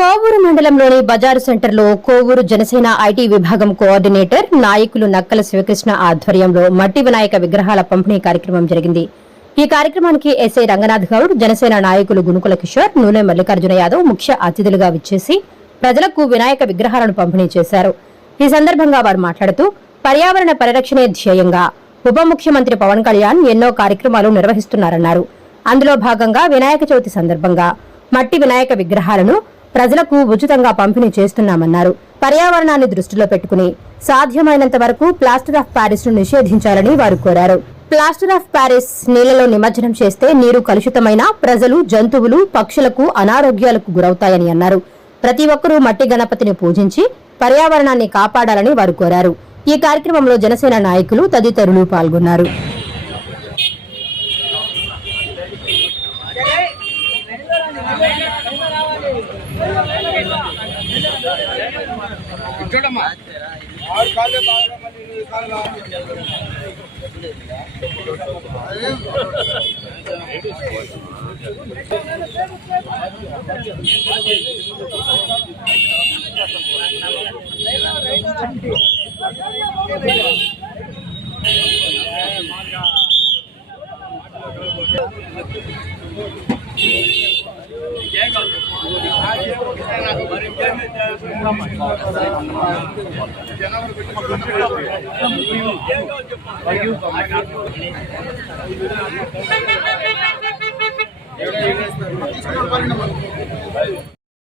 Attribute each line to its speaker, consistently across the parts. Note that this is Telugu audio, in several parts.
Speaker 1: కోవూరు మండలంలోని బజారు సెంటర్లో కోవూరు జనసేన ఐటీ విభాగం కోఆర్డినేటర్ నాయకులు నక్కల శివకృష్ణ ఆధ్వర్యంలో మట్టి వినాయక విగ్రహాల పంపిణీ కార్యక్రమం జరిగింది. ఈ కార్యక్రమానికి ఎస్ఐ రంగనాథ్ గౌడ్ జనసేన నాయకులు గునుకుల కిషోర్ నూనె మల్లికార్జున యాదవ్ ముఖ్య అతిథులుగా విచ్చేసి ప్రజలకు వినాయక విగ్రహాలను పంపిణీ చేశారు. ఈ సందర్భంగా వారు మాట్లాడుతూ పర్యావరణ పరిరక్షణే ధ్యేయంగా ఉప ముఖ్యమంత్రి పవన్ కళ్యాణ్ ఎన్నో కార్యక్రమాలు నిర్వహిస్తున్నారన్నారు. అందులో భాగంగా వినాయక చవితి సందర్భంగా మట్టి వినాయక విగ్రహాలను ప్రజలకు ఉచితంగా పంపిణీ చేస్తున్నామన్నారు. పర్యావరణాన్ని దృష్టిలో పెట్టుకుని సాధ్యమైనంత వరకు ప్లాస్టర్ ఆఫ్ ప్యారిస్ను నిషేధించాలని వారు కోరారు. ప్లాస్టర్ ఆఫ్ ప్యారిస్ నీళ్ళలో నిమజ్జనం చేస్తే నీరు కలుషితమైన ప్రజలు జంతువులు పక్షులకు అనారోగ్యాలకు గురవుతాయని అన్నారు. ప్రతి ఒక్కరూ మట్టి గణపతిని పూజించి పర్యావరణాన్ని కాపాడాలని వారు కోరారు. ఈ కార్యక్రమంలో జనసేన నాయకులు తదితరులు పాల్గొన్నారు.
Speaker 2: చూడమ్మా. ఆరు కాళ్ళే బాగా మళ్ళీ ఈ కాళ్ళు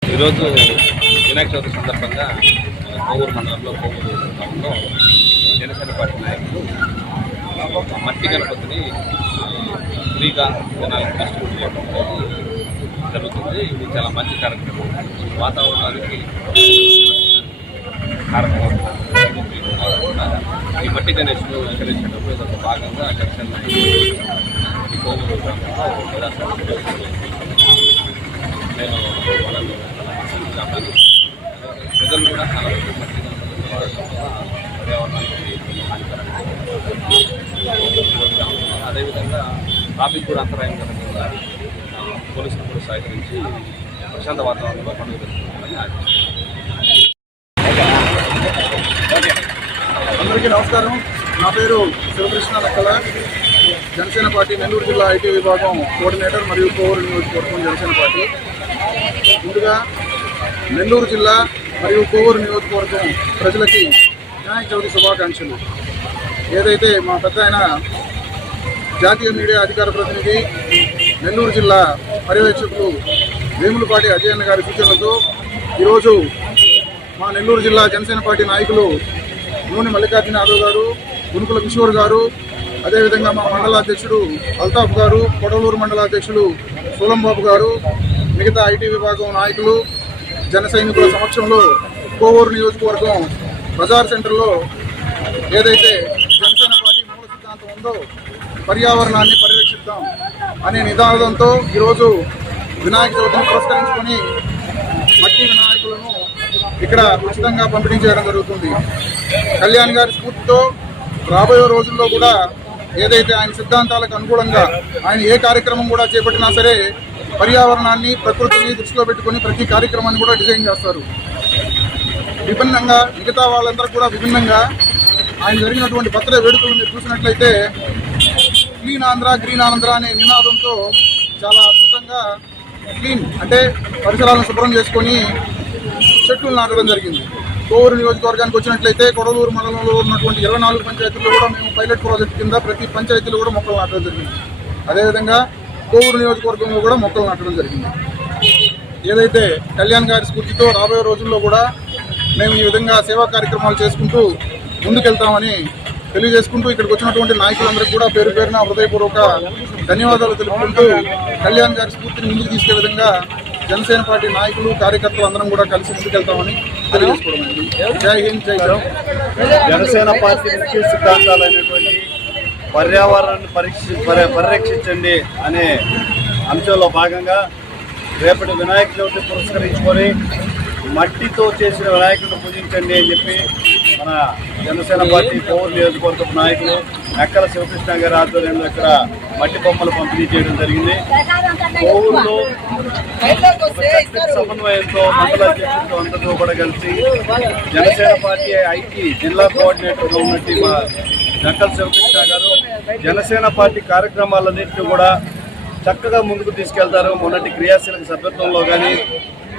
Speaker 3: ఈరోజు వినాయక చవితి సందర్భంగా కోవూరు మండలంలో కోవూరు టౌన్లో జనసేన పార్టీ నాయకులు మట్టి గణపతిని ఫ్రీగా జనాలకు డిస్ట్రిబ్యూట్ చేయడంలో అనేది ఇది చాలా మంచి కార్యక్రమం. వాతావరణానికి కారణం. ఈ మట్టి గణేష్ను విక్రయించేటప్పుడు ఇదొక భాగంగా జనసేన ఈ కోవూరు గ్రామంలో నేను వాళ్ళని ప్రజలు కూడా చాలా మట్టి గణపతిని వాడటం వల్ల పర్యావరణానికి అదేవిధంగా ట్రాఫిక్ కూడా అంతరాయం జరగకుండా పోలీసులు కూడా సహకరించి ప్రశాంత వాతావరణంలో పండుగ జరుపుకోవాలని ఆశిస్తున్నాను
Speaker 2: అందరికీ నమస్కారం. నా పేరు శివకృష్ణ నక్కల. జనసేన పార్టీ నెల్లూరు జిల్లా ఐటీ విభాగం కోఆర్డినేటర్ మరియు కోవూరు నియోజకవర్గం జనసేన పార్టీ. ముందుగా నెల్లూరు జిల్లా మరియు కోవూరు నియోజకవర్గం ప్రజలకి వినాయక చవితి శుభాకాంక్షలు. ఏదైతే మా పెద్ద ఆయన జాతీయ మీడియా అధికార ప్రతినిధి నెల్లూరు జిల్లా పర్యవేక్షకులు వేములపాటి అజయన్న గారి సూచనలతో ఈరోజు మా నెల్లూరు జిల్లా జనసేన పార్టీ నాయకులు నూనె మల్లికార్జున యాదవ్ గారు గునుకుల కిషోర్ గారు అదేవిధంగా మా మండల అధ్యక్షుడు అల్తాఫ్ గారు కొడవలూరు మండల అధ్యక్షుడు సోలంబాబు గారు మిగతా ఐటీ విభాగం నాయకులు జన సైనికుల సమక్షంలో కోవూరు నియోజకవర్గం బజార్ సెంటర్లో ఏదైతే జనసేన పార్టీ మూల సిద్ధాంతం ఉందో పర్యావరణాన్ని పరిరక్షిద్దాం అనే నినాదంతో ఈరోజు వినాయక చవితిని పురస్కరించుకొని మట్టి వినాయకులను ఇక్కడ ఉచితంగా పంపిణీ చేయడం జరుగుతుంది. కళ్యాణ్ గారి స్ఫూర్తితో రాబోయే రోజుల్లో కూడా ఏదైతే ఆయన సిద్ధాంతాలకు అనుగుణంగా ఆయన ఏ కార్యక్రమం కూడా చేపట్టినా సరే పర్యావరణాన్ని ప్రకృతిని దృష్టిలో పెట్టుకొని ప్రతి కార్యక్రమాన్ని కూడా డిజైన్ చేస్తారు. విభిన్నంగా మిగతా వాళ్ళందరూ కూడా విభిన్నంగా ఆయన జరిగినటువంటి బర్త్డే వేడుకలు మీరు చూసినట్లయితే గ్రీన్ ఆంధ్ర గ్రీన్ ఆంధ్ర అనే నినాదంతో చాలా అద్భుతంగా క్లీన్ అంటే పరిసరాలను శుభ్రం చేసుకొని చెట్లు నాటడం జరిగింది. కోవూరు నియోజకవర్గానికి వచ్చినట్లయితే కొడలూరు మండలంలో ఉన్నటువంటి ఇరవై నాలుగు పంచాయతీల్లో కూడా మేము పైలట్ ప్రాజెక్ట్ కింద ప్రతి పంచాయతీలో కూడా మొక్కలు నాటడం జరిగింది. అదేవిధంగా కోవూరు నియోజకవర్గంలో కూడా మొక్కలు నాటడం జరిగింది. ఏదైతే కళ్యాణ్ గారి స్ఫూర్తితో రాబోయే రోజుల్లో కూడా మేము ఈ విధంగా సేవా కార్యక్రమాలు చేసుకుంటూ ముందుకెళ్తామని తెలియజేసుకుంటూ ఇక్కడికి వచ్చినటువంటి నాయకులందరికీ కూడా పేరు పేరున హృదయపూర్వక ధన్యవాదాలు తెలుపుకుంటూ కళ్యాణ్ గారి స్ఫూర్తిని ముందుకు తీసుకే విధంగా జనసేన పార్టీ నాయకులు కార్యకర్తలు అందరం కూడా కలిసి ముందుకెళ్తామని తెలియజేసుకోవడం జై హింద్ జై
Speaker 4: జనసేన పార్టీ ముఖ్య సిద్ధాంతాలైనటువంటి పర్యావరణాన్ని పరీక్ష పరి- పరిరక్షించండి అనే అంశంలో భాగంగా రేపటి వినాయక చవితి పురస్కరించుకొని మట్టితో చేసిన వినాయకుడిని పూజించండి అని చెప్పి మన జనసేన పార్టీ కోవూరు నియోజకవర్గ నాయకులు నెక్కల శివకృష్ణ గారి ఆధ్వర్యంలో ఇక్కడ మట్టి బొమ్మలు పంపిణీ చేయడం జరిగింది. కోవూరులో సమన్వయంతో మండల అధ్యక్షులతో అందరితో కూడా కలిసి జనసేన పార్టీ ఐటీ జిల్లా కోఆర్డినేటర్గా ఉన్నట్టు మా నెక్కల శివకృష్ణ గారు జనసేన పార్టీ కార్యక్రమాలన్నింటినీ కూడా చక్కగా ముందుకు తీసుకెళ్తారు. మొన్నటి క్రియాశీలక సభ్యత్వంలో కానీ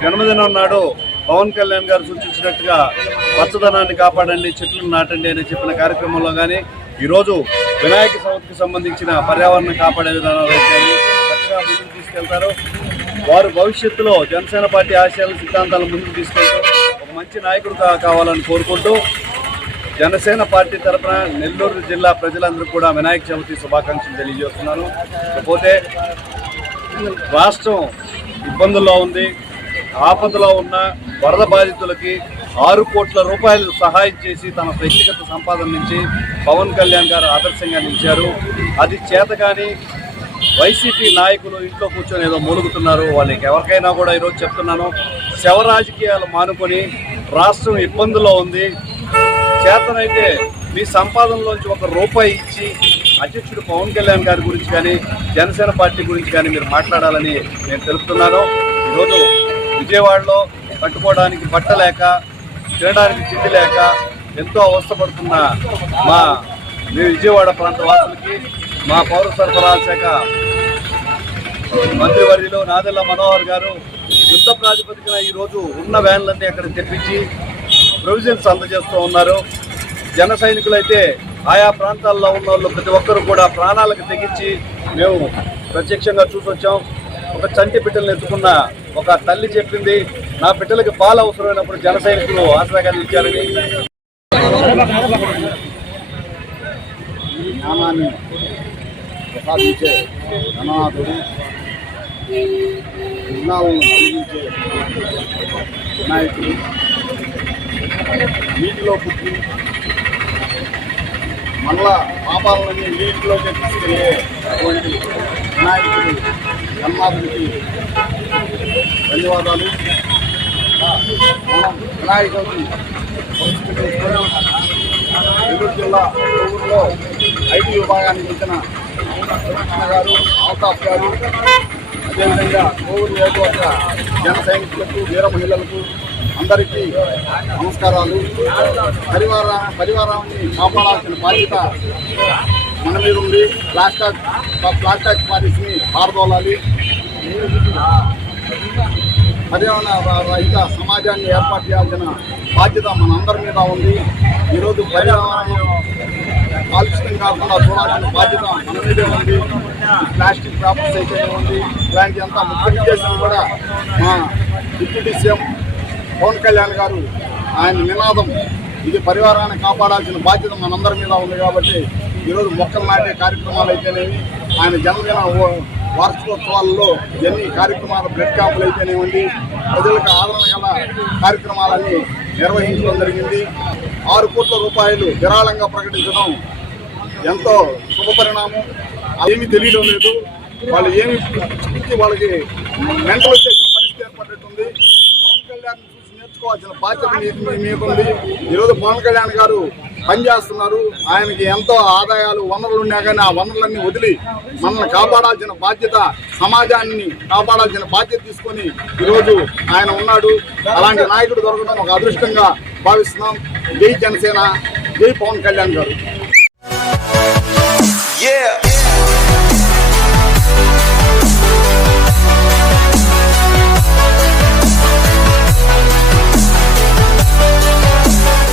Speaker 4: జన్మదినం నాడు పవన్ కళ్యాణ్ గారు సూచించినట్టుగా పచ్చదనాన్ని కాపాడండి చెట్లను నాటండి అని చెప్పిన కార్యక్రమంలో కానీ ఈరోజు వినాయక చవితికి సంబంధించిన పర్యావరణం కాపాడే విధానాలు అయితే చక్కగా ముందుకు తీసుకెళ్తారు. వారు భవిష్యత్తులో జనసేన పార్టీ ఆశయాల సిద్ధాంతాలను ముందుకు తీసుకెళ్తూ ఒక మంచి నాయకుడు కావాలని కోరుకుంటూ జనసేన పార్టీ తరఫున నెల్లూరు జిల్లా ప్రజలందరూ కూడా వినాయక చవితి శుభాకాంక్షలు తెలియజేస్తున్నాను ఇకపోతే రాష్ట్రం ఇబ్బందుల్లో ఉంది. ఆపదలో ఉన్న వరద బాధితులకి ఆరు కోట్ల రూపాయలు సహాయం చేసి తన వ్యక్తిగత సంపాదన నుంచి పవన్ కళ్యాణ్ గారు ఆదర్శంగా నిలిచారు. అది చేతగాని వైసీపీ నాయకులు ఇంట్లో కూర్చొని ఏదో మూలుగుతున్నారు. వాళ్ళకి ఎవరికైనా కూడా ఈరోజు చెప్తున్నాను. శవ రాజకీయాలు మానుకొని రాష్ట్రం ఇబ్బందుల్లో ఉంది. చేతనైతే మీ సంపాదనలోంచి ఒక రూపాయి ఇచ్చి అధ్యక్షుడు పవన్ కళ్యాణ్ గారి గురించి కానీ జనసేన పార్టీ గురించి కానీ మీరు మాట్లాడాలని నేను తెలుపుతున్నాను. ఈరోజు విజయవాడలో కట్టుకోవడానికి బట్ట లేక తినడానికి తిండి లేక ఎంతో అవస్థపడుతున్న మా మీ విజయవాడ ప్రాంత వాసులకి మా పౌర సరఫరాల శాఖ మంత్రివర్యులు నాదెల్ల మనోహర్ గారు యుద్ధ ప్రాతిపదికన ఈరోజు ఉన్న వ్యాన్లన్నీ అక్కడ తెప్పించి ప్రొవిజన్స్ అందజేస్తూ ఉన్నారు. జన సైనికులైతే ఆయా ప్రాంతాల్లో ఉన్న వాళ్ళు ప్రతి ఒక్కరు కూడా ప్రాణాలకు తెగించి మేము ప్రత్యక్షంగా చూసొచ్చాం. ఒక చంటి బిడ్డలను ఎత్తుకున్న ఒక తల్లి చెప్పింది నా బిడ్డలకి పాలు అవసరమైనప్పుడు జన సైనికులు ఆసరాగా నిలిచారని
Speaker 5: జ్ఞానాన్ని ప్రసాదించే ధనాథుడు విఘ్నాలను కలిగించే వినాయకుడు నీటిలో పుట్టి మళ్ళా పాపాలని నీటిలోకి తీసుకెళ్ళే అటువంటి నాయకుడు గణనాథుడికి ధన్యవాదాలు. మనం వినాయక నెల్లూరు జిల్లా ఊరిలో ఐటీ విభాగానికి చెందిన కృష్ణ గారు ఆల్తాఫ్ గారు అదేవిధంగా కోవూరు నియోజకవర్గ జన సైనికులకు వీర మహిళలకు అందరికీ నమస్కారాలు. పరివార పరివారాన్ని కాపాడాల్సిన బాధ్యత మన మీద ఉంది. ప్లాస్టిక్ ప్లాస్టిక్ పారదోలాలి. పర్యావరణ రహిత సమాజాన్ని ఏర్పాటు చేయాల్సిన బాధ్యత మనందరి మీద ఉంది. ఈరోజు పర్యావరణం కాలుష్యం కాకుండా చూడాల్సిన బాధ్యత మన మీదే ఉంది. ప్లాస్టిక్ పేపర్స్ అయితే ఉంది. ఇలాంటి అంతా ముఖ్య ఉద్దేశం కూడా మా డిప్యూటీ సీఎం పవన్ కళ్యాణ్ గారు ఆయన నినాదం ఇది పరివారాన్ని కాపాడాల్సిన బాధ్యత మనందరి మీద ఉంది కాబట్టి ఈరోజు మొక్కలు నాటే కార్యక్రమాలు అయితేనేవి ఆయన జన్మదిన వార్షికోత్సవాల్లో ఎన్ని కార్యక్రమాలు బ్లడ్ క్యాంపులు అయితేనేవ్వండి ప్రజలకు ఆదరణ గల కార్యక్రమాలన్నీ నిర్వహించడం జరిగింది. ఆరు కోట్ల రూపాయలు విరాళంగా ప్రకటించడం ఎంతో శుభపరిణామం ఏమీ తెలియడం లేదు. వాళ్ళు ఏమి పిచ్చి వాళ్ళకి మెంటల్ వచ్చేసిన పరిస్థితి ఏర్పడినట్టుంది. పవన్ కళ్యాణ్ చూసి నేర్చుకోవాల్సిన బాధ్యత మీకుంది ఈరోజు పవన్ కళ్యాణ్ గారు పనిచేస్తున్నారు ఆయనకి ఎంతో ఆదాయాలు వనరులు ఉన్నా కానీ ఆ వనరులన్నీ వదిలి మనల్ని కాపాడాల్సిన బాధ్యత సమాజాన్ని కాపాడాల్సిన బాధ్యత తీసుకొని ఈరోజు ఆయన ఉన్నాడు. అలాంటి నాయకుడు దొరకడం ఒక అదృష్టంగా భావిస్తున్నాం. జై జనసేన జై పవన్ కళ్యాణ్ గారు.
Speaker 6: Yeah.